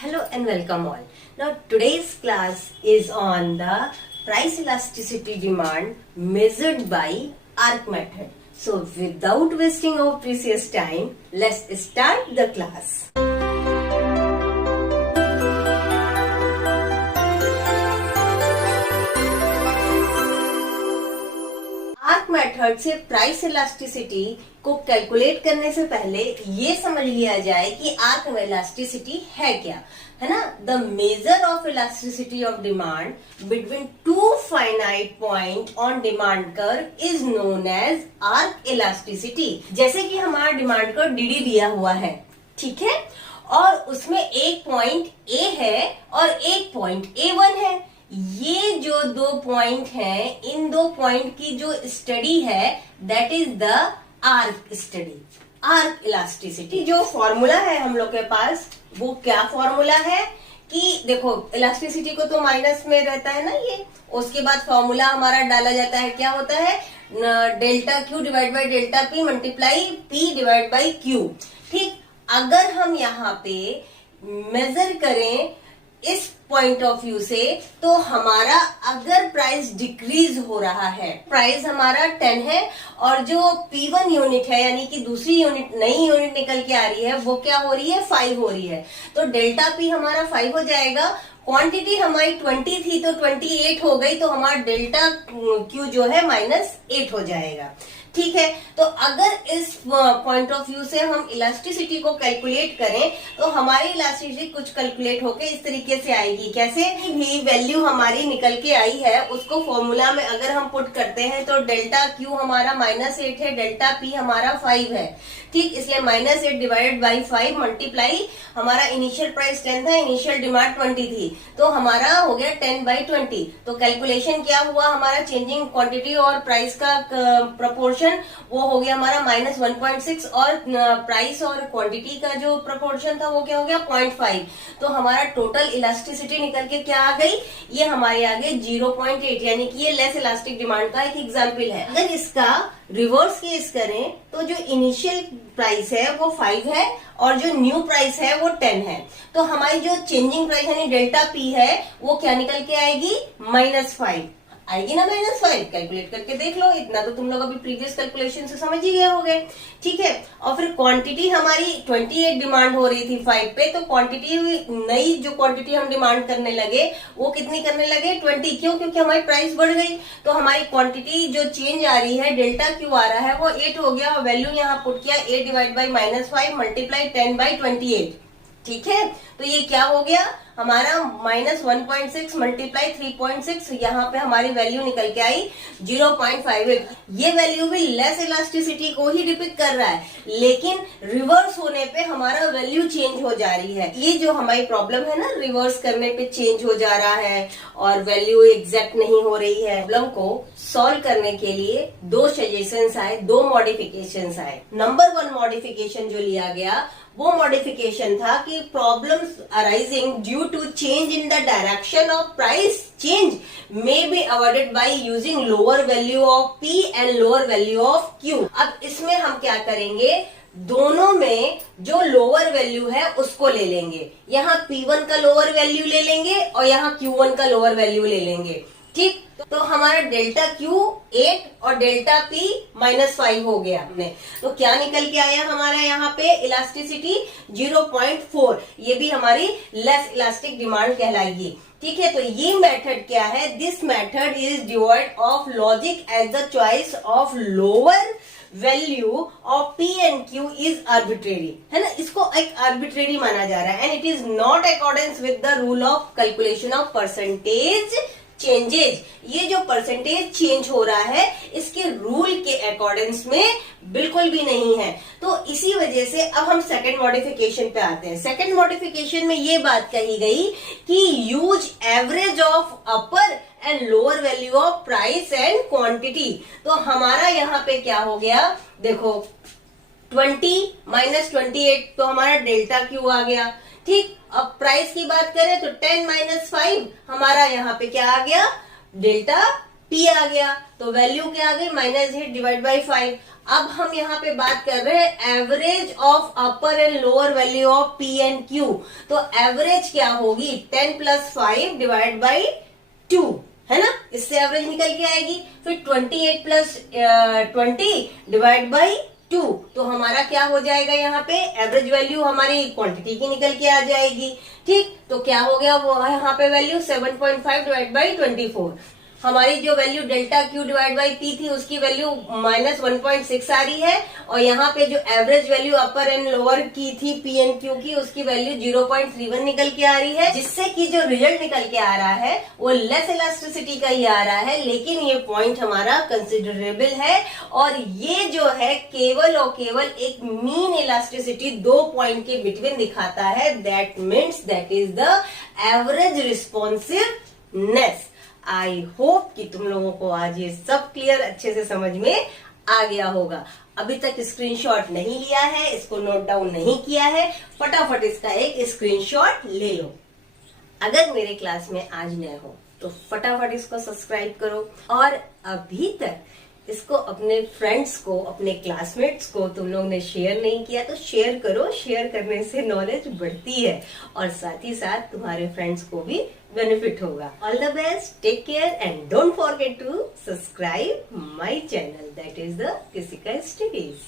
Hello and welcome all. Now today's class is on the price elasticity demand measured by arc method. So without wasting our precious time, let's start the class. Arc method से price elasticity को calculate करने से पहले ये समझ लिया जाए कि आर्क इलास्टिसिटी है क्या, है ना। The measure of elasticity of demand between two finite point on demand curve is known as arc elasticity. जैसे कि हमारा डिमांड कर्व डीडी दिया हुआ है, ठीक है, और उसमें एक पॉइंट ए है और एक पॉइंट A1 है। ये जो दो पॉइंट हैं, इन दो पॉइंट की जो स्टडी है that is the arc study, arc elasticity. जो फॉर्मूला है हम लोग के पास वो क्या फॉर्मूला है कि देखो इलास्टिसिटी को तो माइनस में रहता है ना ये, उसके बाद फॉर्मूला हमारा डाला जाता है, क्या होता है delta Q divide by delta P multiply P divide by Q. ठीक, अगर हम यहाँ पे मेजर करें इस पॉइंट ऑफ व्यू से तो हमारा अगर प्राइस डिक्रीज हो रहा है, प्राइस हमारा 10 है और जो P1 यूनिट है यानी कि दूसरी यूनिट नई यूनिट निकल के आ रही है वो क्या हो रही है 5 हो रही है, तो डेल्टा P हमारा 5 हो जाएगा। क्वांटिटी हमारी 20 थी तो 28 हो गई, तो हमारा डेल्टा Q जो है -8 हो जाएगा। ठीक है, तो अगर इस पॉइंट ऑफ व्यू से हम इलास्टिसिटी को कैलकुलेट करें तो हमारी इलास्टिसिटी कुछ कैलकुलेट होके इस तरीके से आएगी। कैसे भी वैल्यू हमारी निकल के आई है उसको फॉर्मूला में अगर हम पुट करते हैं तो डेल्टा क्यू हमारा -8 है, डेल्टा पी हमारा 5 है। ठीक, इसलिए -8 डिवाइडेड बाई 5 मल्टीप्लाई हमारा इनिशियल प्राइस 10 था, इनिशियल डिमांड 20 थी, तो हमारा हो गया 10/20। तो कैलकुलेशन क्या हुआ, हमारा चेंजिंग क्वांटिटी और प्राइस का प्रपोर्शन वो हो गया हमारा -1.6 और प्राइस और क्वांटिटी का जो प्रपोर्शन था वो क्या हो गया 0.5। तो हमारा टोटल इलास्टिसिटी निकल के क्या आ गई, ये हमारे आगे 0.8, यानी कि ये लेस इलास्टिक डिमांड का एक एग्जाम्पल है। अगर इसका रिवर्स केस करें तो जो इनिशियल प्राइस है वो 5 है और जो न्यू प्राइस है वो 10 है, तो हमारी जो चेंजिंग प्राइस यानी डेल्टा पी है वो क्या निकल के आएगी -5 आएगी ना, -5। कैलकुलेट करके देख लो, इतना तो तुम लोग अभी प्रीवियस कैलकुलेशन से समझ ही गए होंगे। ठीक है, और फिर क्वांटिटी हमारी 28 डिमांड हो रही थी 5 पे, तो क्वांटिटी नई जो क्वांटिटी हम डिमांड करने लगे वो कितनी करने लगे 20। क्यों? क्योंकि हमारी प्राइस बढ़ गई, तो हमारी क्वांटिटी जो चेंज आ रही है डेल्टा क्यू आ रहा है वो 8 हो गया और वैल्यू यहाँ पुट किया 8 डिवाइड बाई -5 मल्टीप्लाई 10/28। ठीक है, तो ये क्या हो गया हमारा -1.6 मल्टीप्लाई 3.6, यहाँ पे हमारी वैल्यू निकल के आई 0.58। ये वैल्यू भी लेस इलास्टिसिटी को ही डिपिक्ट कर रहा है, लेकिन रिवर्स होने पे हमारा वैल्यू चेंज हो जा रही है। ये जो हमारी प्रॉब्लम है ना, रिवर्स करने पे चेंज हो जा रहा है और वैल्यू एग्जैक्ट नहीं हो रही है। प्रॉब्लम को सॉल्व करने के लिए दो सजेशंस आए, दो मॉडिफिकेशंस आए। नंबर 1 मॉडिफिकेशन जो लिया गया वो मॉडिफिकेशन था कि problems arising due to change in the direction of price change may be avoided by using lower value of P and lower value of Q. अब इसमें हम क्या करेंगे, दोनों में जो लोअर वैल्यू है उसको ले लेंगे, यहाँ P1 का लोअर वैल्यू ले लेंगे और यहाँ Q1 का लोअर वैल्यू ले लेंगे। ठीक, तो हमारा डेल्टा Q 8 और डेल्टा P -5 हो गया हमने, तो क्या निकल के आया हमारा यहाँ पे इलास्टिसिटी 0.4। ये भी हमारी लेस इलास्टिक डिमांड कहलाएगी। ठीक है, तो ये मेथड क्या है, this method is devoid of logic as the choice of lower value of P and Q is arbitrary, है ना, इसको एक आर्बिट्रेरी माना जा रहा है and it is not accordance with the rule of calculation of percentage changes. ये जो परसेंटेज चेंज हो रहा है इसके रूल के अकॉर्डेंस में बिल्कुल भी नहीं है। तो इसी वजह से अब हम सेकंड मॉडिफिकेशन पे आते हैं। सेकंड मॉडिफिकेशन में ये बात कही गई कि use average of upper and lower value of price and quantity. तो हमारा यहाँ पे क्या हो गया, देखो 20 -28 तो हमारा डेल्टा क्यू आ गया। ठीक, अब प्राइस की बात करें तो 10 - 5 हमारा यहाँ पे क्या आ गया, डेल्टा P आ गया, तो वैल्यू क्या आ गई -8 डिवाइड बाई 5। अब हम यहाँ पे बात कर रहे हैं average of upper and lower value of P and Q. तो एवरेज क्या होगी, 10 + 5 डिवाइड बाई 2, है ना, इससे एवरेज निकल के आएगी। फिर 28 + 20 डिवाइड बाई 2, तो हमारा क्या हो जाएगा, यहाँ पे एवरेज वैल्यू हमारी क्वांटिटी की निकल के आ जाएगी। ठीक, तो क्या हो गया वो यहाँ पे वैल्यू 7.5 डिवाइड बाई 24। हमारी जो value delta Q divide by P थी उसकी वैल्यू -1.6 आ रही है, और यहाँ पे जो average value upper and lower की थी पी एंड क्यू की, उसकी वैल्यू 0.31 निकल के आ रही है, जिससे कि जो रिजल्ट निकल के आ रहा है वो लेस इलास्टिसिटी का ही आ रहा है। लेकिन ये पॉइंट हमारा कंसिडरेबल है, और ये जो है केवल और केवल एक मीन इलास्टिसिटी 2 पॉइंट के बिटवीन दिखाता है। That means that is the average responsiveness. I hope कि तुम लोगों को आज ये सब क्लियर अच्छे से समझ में आ गया होगा। अभी तक स्क्रीनशॉट नहीं लिया है, इसको नोट डाउन नहीं किया है, फटाफट इसका एक स्क्रीनशॉट ले लो। अगर मेरे क्लास में आज नए हो तो फटाफट इसको सब्सक्राइब करो, और अभी तक इसको अपने फ्रेंड्स को, अपने क्लासमेट्स को तुम लोग ने शेयर नहीं किया तो शेयर करो। शेयर करने से नॉलेज बढ़ती है, और साथ ही साथ तुम्हारे फ्रेंड्स को भी बेनिफिट होगा। All the best, take care and don't forget to subscribe my channel, that is the किसिका स्टडीज।